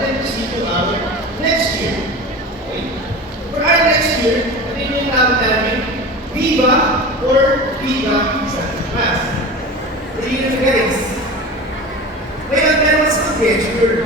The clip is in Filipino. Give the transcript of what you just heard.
then proceed to our next year. Okay? For our next year, ano yung tawag namin? Viva or Viva Santa Claus. So yun guys. Ngayon, meron sa schedule.